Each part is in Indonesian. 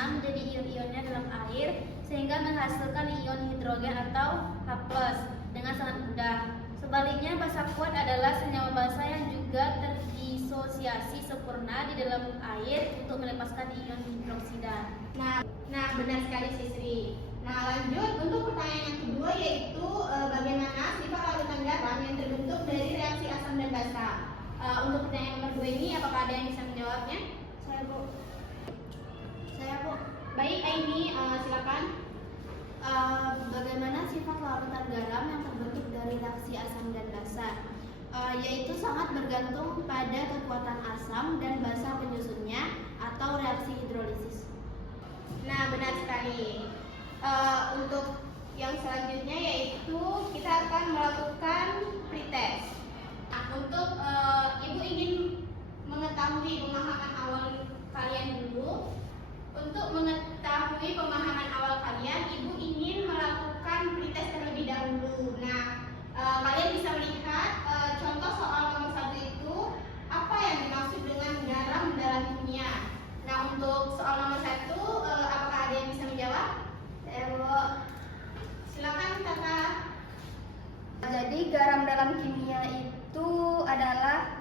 berencana menjadi ion-ionnya dalam air sehingga menghasilkan ion hidrogen atau H+ dengan sangat mudah. Sebaliknya, basa kuat adalah senyawa basa yang juga terdisosiasi sempurna di dalam air untuk melepaskan ion hidroksida. Nah, benar sekali Sisri. Nah, lanjut untuk pertanyaan yang kedua, yaitu bagaimana sifat larutan garam yang terbentuk dari reaksi asam dan basa. Untuk pertanyaan nomor 2 ini, apakah ada yang bisa menjawabnya? Saya, Bu. Baik, Aini, silakan. Bagaimana sifat larutan garam yang terbentuk dari reaksi asam dan basa? Yaitu sangat bergantung pada kekuatan asam dan basa penyusunnya atau reaksi hidrolisis. Nah, benar sekali. Untuk yang selanjutnya yaitu kita akan melakukan pretest. Nah, untuk Ibu ingin mengetahui pemahaman awal kalian dulu. Untuk mengetahui pemahaman awal kalian, Ibu ingin melakukan pretest terlebih dahulu. Nah, kalian bisa melihat contoh soal nomor 1 itu apa yang dimaksud dengan garam dalam kimia. Nah, untuk soal nomor 1, apakah ada yang bisa menjawab? Saya, Bu. Silakan Kakak. Jadi garam dalam kimia itu adalah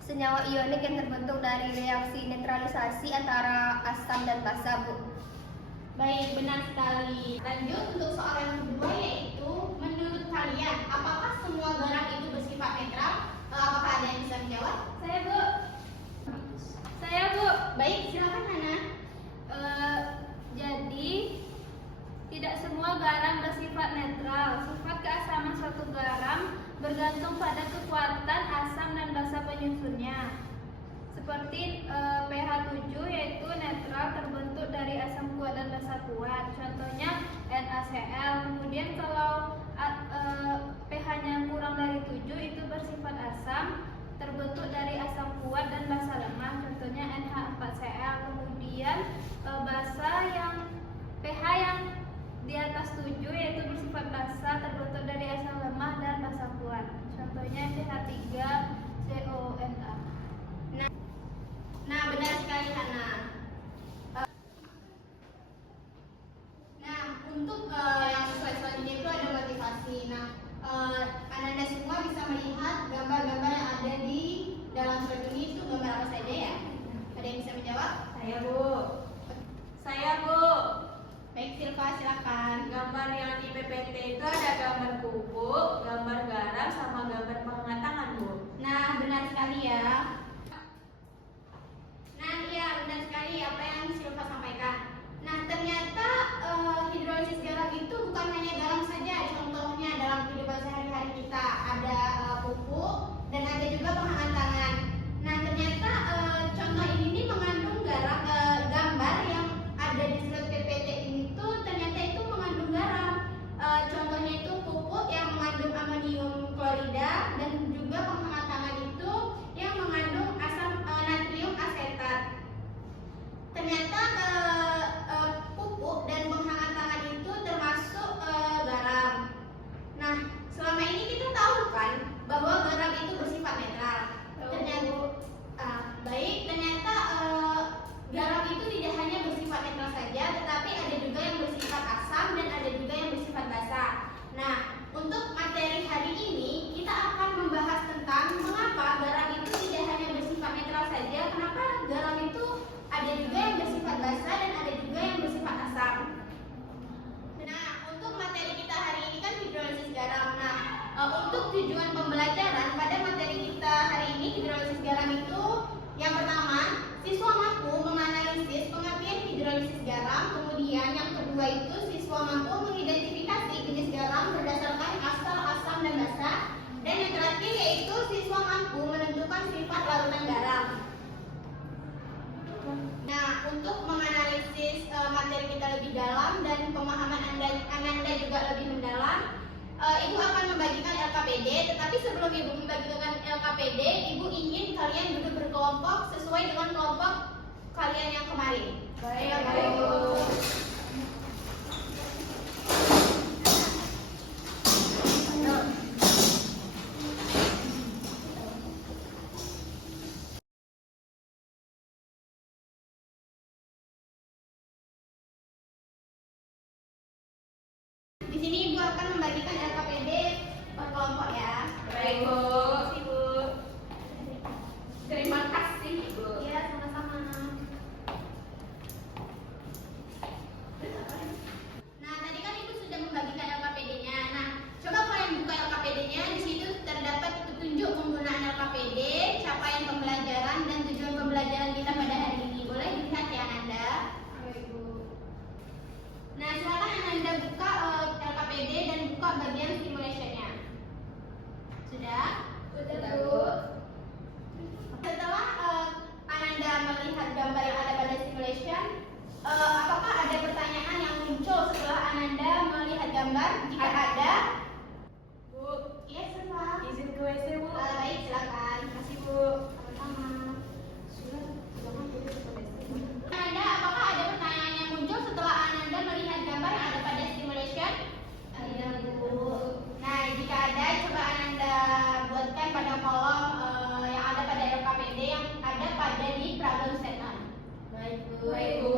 senyawa ionik yang terbentuk dari reaksi netralisasi antara asam dan basa, Bu. Baik, benar sekali. Lanjut untuk soal yang kedua, yaitu menurut kalian apakah semua garam itu bersifat netral? Apakah ada yang bisa menjawab? Saya, Bu. Baik, silakan Hana. Jadi tidak semua garam bersifat netral. Sifat keasaman suatu garam bergantung pada kekuatan asam dan basa penyusunnya. Seperti pH 7 yaitu netral terbentuk dari asam kuat dan basa kuat. Contohnya NaCl. Kemudian kalau pH-nya kurang dari 7 itu bersifat asam terbentuk dari asam kuat dan basa lemah. Contohnya NH4Cl. Kemudian basa yang pH yang di atas 7 yaitu bersifat basa terbentuk dari asam lemah dan basa kuat. Contohnya CH3CONa. Nah, benar sekali Hana. Nah, untuk yang selanjutnya itu ada motivasi. Nah, Anda semua bisa melihat gambar-gambar yang ada di dalam slide ini itu gambar apa saja ya? Ada yang bisa menjawab? Saya, Bu. Baik, Silva, silakan. Gambar yang di PPT itu ada gambar pupuk, gambar garam, sama gambar penghangat tangan, Bu. Nah, benar sekali ya. Nah, iya benar sekali apa yang Silva sampaikan. Nah, ternyata hidrolisis garam itu bukan hanya garam saja. Contohnya dalam kehidupan sehari-hari kita ada pupuk dan ada juga penghangat tangan. Nah, ternyata contoh ini mengandung gambar yang ada di slide PPT ini tuh ternyata itu mengandung garam. Contohnya itu pupuk yang mengandung amonium klorida dan juga penghangat tangan itu yang mengandung asam natrium asetat. Ternyata pupuk dan penghangat tangan itu termasuk garam. Nah, selama ini kita tahu kan bahwa garam itu bersifat netral. Ternyata garam itu tidak hanya bersifat netral saja, tetapi ada juga yang bersifat asam dan ada juga yang bersifat basa. Nah, untuk materi hari ini kita akan membahas tentang mengapa garam itu tidak hanya bersifat netral saja, kenapa garam itu ada juga yang bersifat basa dan ada juga yang bersifat asam. Nah, untuk materi kita hari ini kan hidrolisis garam. Nah, untuk tujuan pembelajaran pada materi kita hari ini hidrolisis garam itu yang pertama, siswa mampu menganalisis pengertian hidrolisis garam. Kemudian yang kedua itu siswa mampu mengidentifikasi jenis garam berdasarkan asal, asam, dan basa. Dan yang terakhir yaitu siswa mampu menentukan sifat larutan garam. Nah, untuk menganalisis materi kita lebih dalam dan pemahaman Anda juga lebih mendalam, Ibu akan membagikan LKPD, tetapi sebelum Ibu membagikan LKPD, Ibu ingin kalian duduk berkelompok sesuai dengan kelompok kalian yang kemarin. Baik. akan membagikan LKPD per kelompok ya. Baik, Bu. Ibu. Terima kasih, Ibu. Iya, sama-sama. Nah, tadi kan Ibu sudah membagikan LKPD-nya. Nah, coba kalian buka LKPD-nya. Di situ terdapat petunjuk penggunaan LKPD, capaian pembelajaran dan tujuan pembelajaran kita pada hari ini. Boleh dilihat ya, Ananda? Nah, silakan Ananda buka LKPD dan buka bagian simulation-nya. Sudah? Sudah, Bu. Setelah Ananda melihat gambar yang ada pada simulation, apakah ada pertanyaan yang muncul setelah Ananda melihat gambar? Jika ada, Bu, ya Sylva. izin ke WC, Bu. Baik, silakan. Terima kasih, Bu. Sama-sama. Ananda, apakah ada pertanyaan yang muncul setelah Ananda melihat gambar yang ada pada simulation? Iya, Bu. Nah, jika ada, coba Ananda buatkan pada kolom yang ada pada LKPD yang ada pada di problem statement. Baik, Bu. Baik, Bu.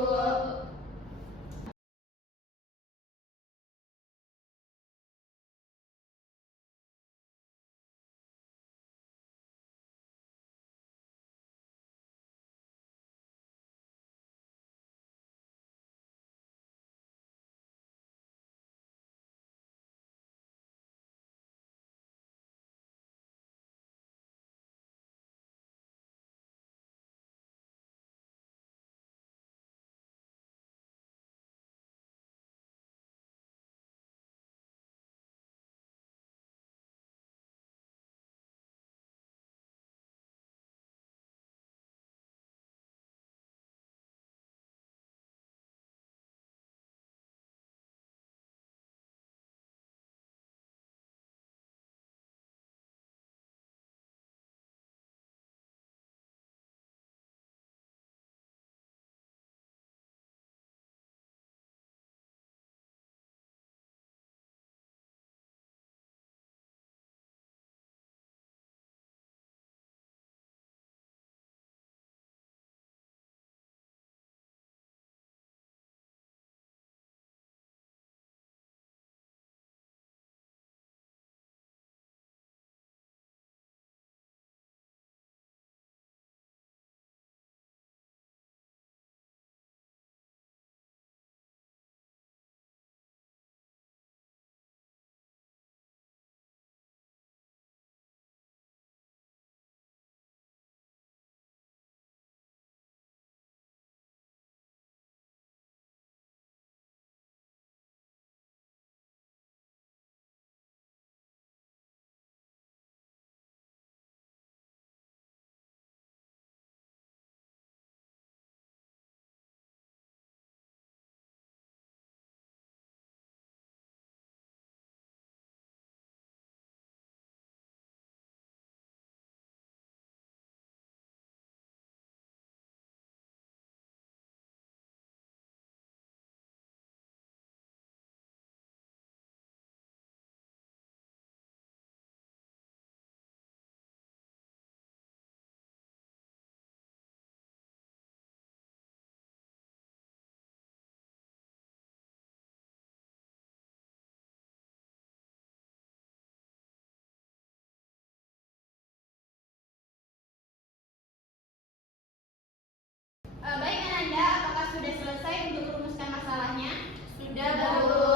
Baik Ananda, apakah sudah selesai untuk merumuskan masalahnya? Sudah, Bu. Bu.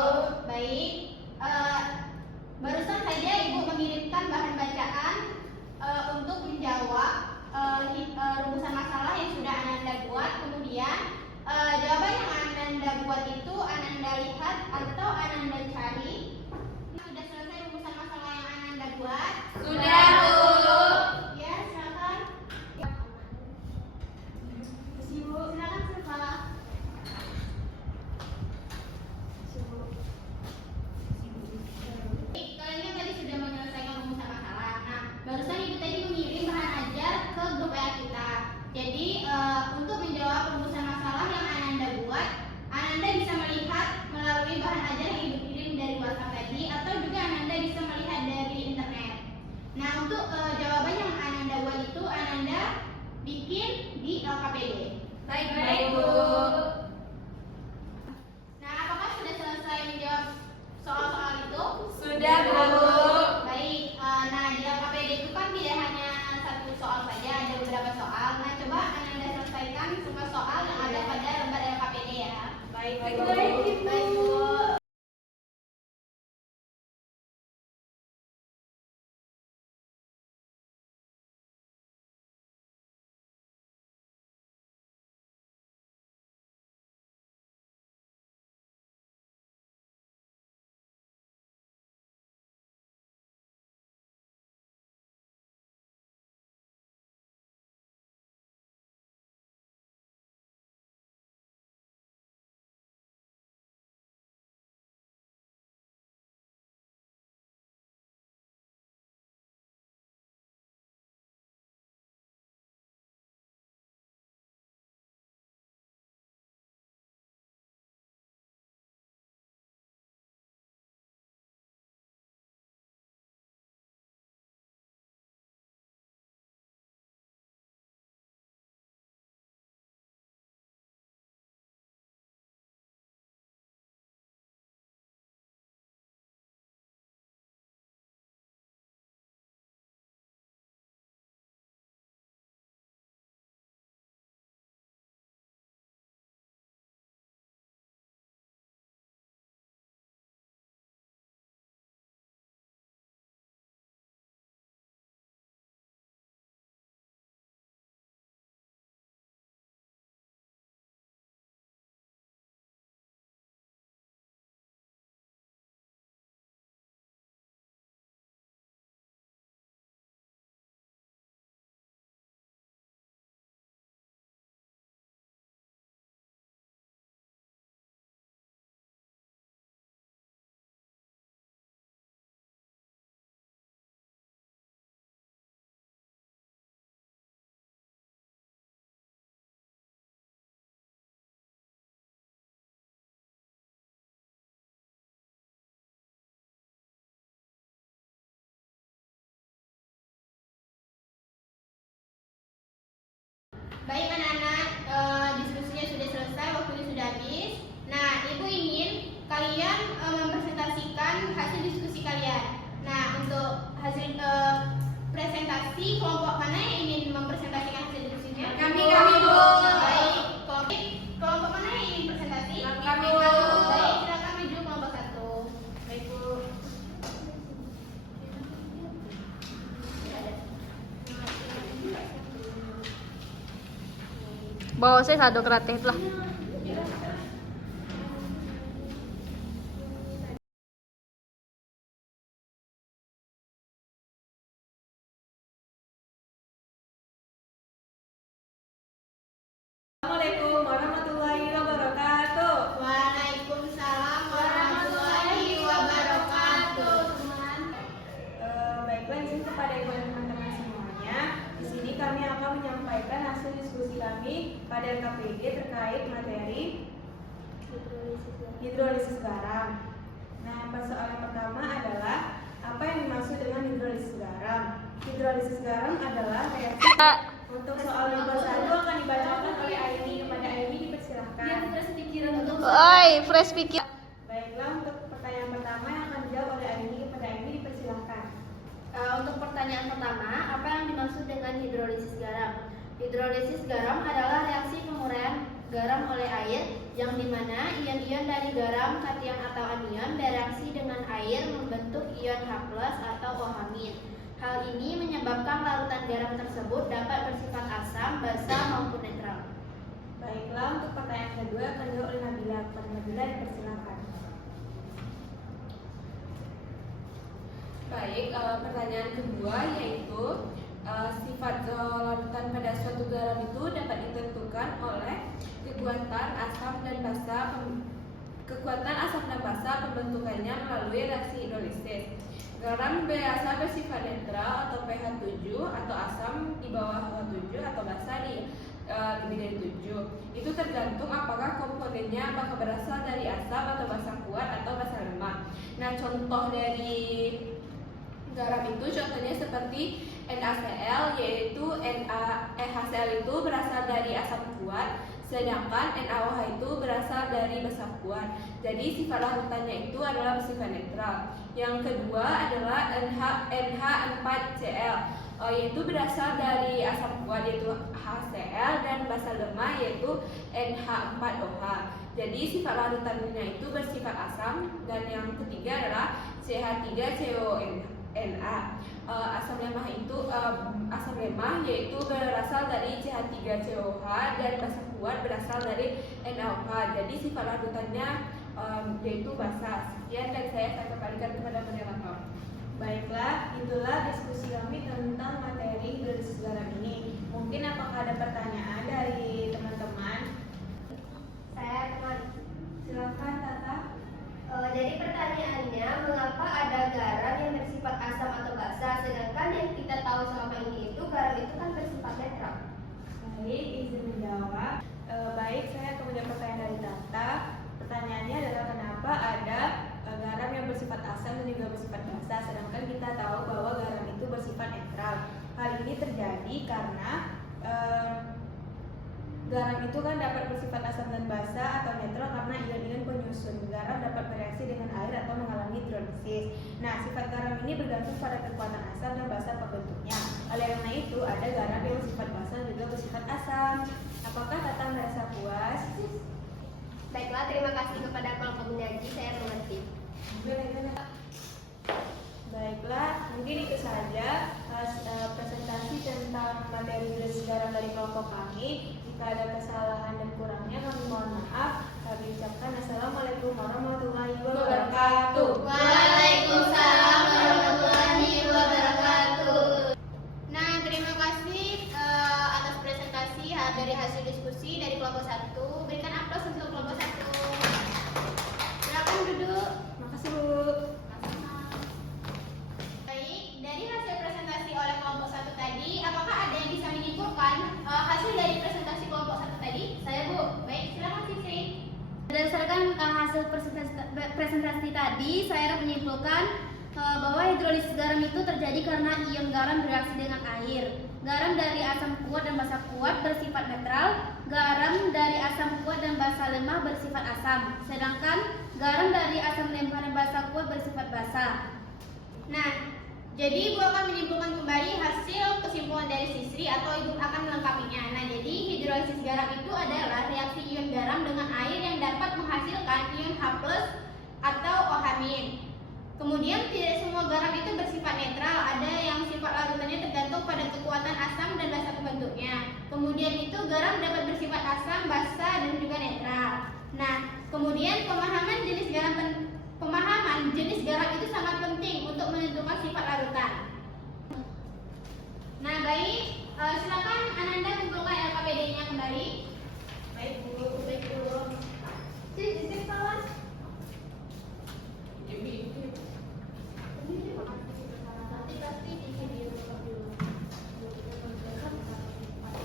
Baik. Barusan saja Ibu mengirimkan bahan bacaan untuk menjawab rumusan masalah yang sudah Ananda buat. Kemudian jawaban yang Ananda buat itu Ananda lihat atau Ananda cari. Sudah selesai rumusan masalah yang Ananda buat? Sudah, Bu. Ya, silakan. Silakan Sylva. Kalian tadi sudah menyelesaikan rumusan masalah. Nah, barusan Ibu tadi mengirim bahan ajar ke grup WA kita. Jadi untuk menjawab rumusan masalah yang Ananda buat, Ananda bisa melihat melalui bahan ajar yang Ibu kirim dari WhatsApp tadi, atau juga Ananda bisa melihat dari internet. Nah, Baik, Bu. Baik, Bu. Baik anak-anak, diskusinya sudah selesai, waktunya sudah habis. Nah, Ibu ingin kalian mempresentasikan hasil diskusi kalian. Nah, untuk hasil presentasi, kelompok mana yang ingin mempresentasikan hasil diskusinya? Kami, Bu. Baik, kelompok mana yang ingin presentasi? Kami, Bu. Baik, silakan maju kelompok 1. Baik, Bu. Bawa saya sado kreatif lah. Assalamualaikum warahmatullahi wabarakatuh. Waalaikumsalam warahmatullahi wabarakatuh. Baiklah, izin kepada ibu dan teman-teman semuanya. Di sini kami akan menyampaikan hasil diskusi kami pada KPG terkait materi hidrolisis garam. Nah, soal yang pertama adalah apa yang dimaksud dengan hidrolisis garam? Hidrolisis garam adalah reaksi. Untuk soal nomor 1 akan dibacakan oleh Aini. Kepada Aini dipersilahkan. Oi, fresh pikir. Baiklah, untuk pertanyaan pertama yang akan dijawab oleh Aini. Kepada Aini dipersilahkan. Untuk pertanyaan pertama, apa yang dimaksud dengan hidrolisis garam? Hidrolisis garam adalah reaksi penguraian garam oleh air, yang dimana ion-ion dari garam, kation atau anion bereaksi dengan air membentuk ion H+ atau OH-. Hal ini menyebabkan larutan garam tersebut dapat bersifat asam, basa maupun netral. Baiklah, untuk pertanyaan kedua akan dijawab oleh Nabila. Kepada Nabila dipersilahkan. Baik, pertanyaan kedua yaitu sifat larutan pada suatu garam itu dapat ditentukan oleh kekuatan asam dan basa pembentukannya melalui reaksi hidrolisis. Garam biasa bersifat netral atau pH 7 atau asam di bawah pH 7 atau basa di lebih dari 7. Itu tergantung apakah komponennya apakah berasal dari asam atau basa kuat atau basa lemah. Nah, contoh dari garam itu contohnya seperti NaCl, yaitu HCl itu berasal dari asam kuat, sedangkan NaOH itu berasal dari basa kuat. Jadi sifat larutannya itu adalah bersifat netral. Yang kedua adalah NH4Cl, yaitu berasal dari asam kuat yaitu HCl dan basa lemah yaitu NH4OH. Jadi sifat larutannya itu bersifat asam, dan yang ketiga adalah CH3CONA. Asam lemah itu asam lemah yaitu berasal dari CH3COH dan basa kuat berasal dari NaOH. Jadi sifat larutannya yaitu basa. Sekian dari saya kembalikan kepada moderator. Baiklah, itulah diskusi kami tentang materi hidrolisis garam ini. Mungkin apakah ada pertanyaan dari teman-teman? Saya teman. Silakan Tata. Jadi pertanyaannya, mengapa ada garam yang bersifat asam atau basa, sedangkan yang kita tahu selama ini itu garam itu kan bersifat netral? Baik, izin menjawab. Baik, saya kemudian pertanyaan dari Tata. Pertanyaannya adalah kenapa ada garam yang bersifat asam dan juga bersifat basa, sedangkan kita tahu bahwa garam itu bersifat netral. Hal ini terjadi karena garam itu kan dapat bersifat asam dan basa atau netral karena ion-ion penyusun. Garam dapat bereaksi dengan air atau mengalami hidrolisis. Nah, sifat garam ini bergantung pada kekuatan asam dan basa pembentuknya. Oleh karena itu, ada garam yang bersifat basa dan juga bersifat asam. Apakah Tata merasa puas? Baiklah, terima kasih kepada kelompok menyaji, saya mengerti. Baiklah, mungkin itu saja presentasi tentang materi hidrolisis garam dari kelompok kami. Jika ada kesalahan dan kurangnya, kami mohon maaf. Kami ucapkan Assalamualaikum warahmatullahi wabarakatuh. Waalaikumsalam warahmatullahi wabarakatuh. Nah, terima kasih atas presentasi dari hasil diskusi dari kelompok 1. Berikan aplaus untuk kelompok 1. Silakan duduk. Makasih Bu. Baik, dari hasil presentasi oleh kelompok 1 tadi, apakah ada yang bisa menyimpulkan hasil dari presentasi kelompok 1 tadi? Saya Bu. Baik, silakan Sisri. Berdasarkan hasil presentasi tadi, saya menyimpulkan bahwa hidrolisis garam itu terjadi karena ion garam bereaksi dengan air. Garam dari asam kuat dan basa kuat bersifat netral. Garam dari asam kuat dan basa lemah bersifat asam. Sedangkan garam dari asam lemah dan basa kuat bersifat basa. Nah, jadi Bu akan menyimpulkan kembali hasil kesimpulan dari Sisri atau Ibu akan melengkapinya. Nah, jadi hidrolisis garam itu adalah reaksi ion garam dengan air yang dapat menghasilkan ion H+ atau OH-. Kemudian tidak semua garam itu bersifat netral, ada yang sifat larutannya tergantung pada kekuatan asam dan basa pembentuknya. Kemudian itu garam dapat bersifat asam, basa, dan juga netral. Nah, kemudian pemahaman jenis garam itu sangat penting untuk menentukan sifat larutan. Nah, baik, silakan Ananda kumpulkan LKPD-nya kembali. Baik Bu, baik Bu. Sisri kawan.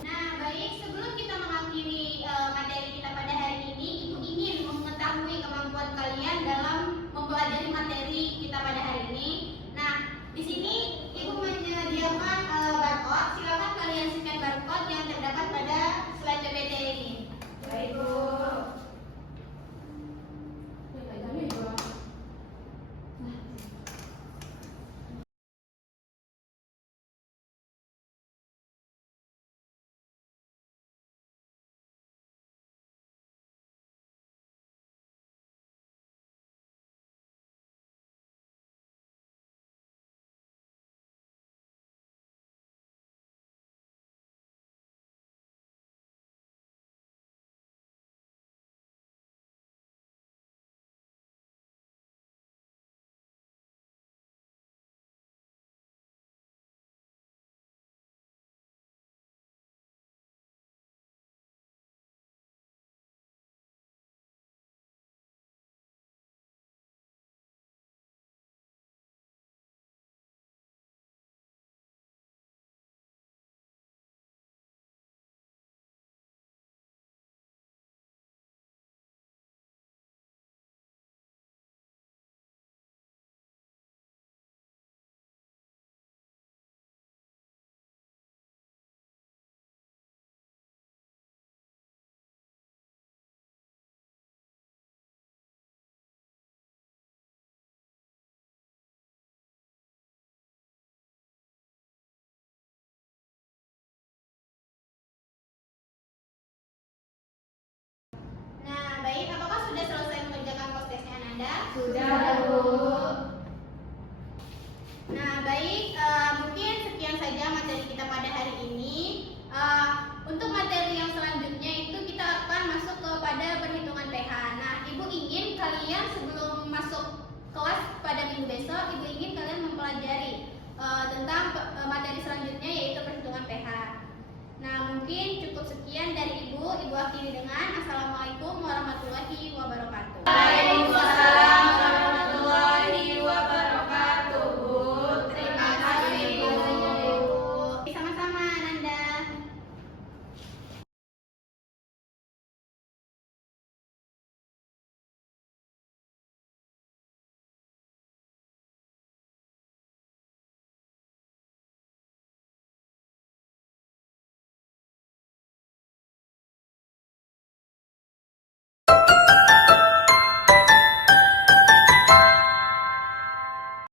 Nah, baik, sebelum kita mengakhiri materi kita pada hari ini, Ibu ingin mengetahui kemampuan kalian dalam mempelajari materi kita pada hari ini. Nah, di sini Ibu menyediakan barcode. Silakan kalian scan barcode yang terdapat pada slide PPT ini. Baik Bu. Sudah, Bu. Nah, baik, mungkin sekian saja materi kita pada hari ini. Untuk materi yang selanjutnya itu kita akan masuk kepada perhitungan pH. Nah, Ibu ingin kalian sebelum masuk kelas pada minggu besok, Ibu ingin kalian mempelajari tentang materi selanjutnya yaitu perhitungan pH. Nah, mungkin cukup sekian dari Ibu. Ibu akhiri dengan assalamualaikum.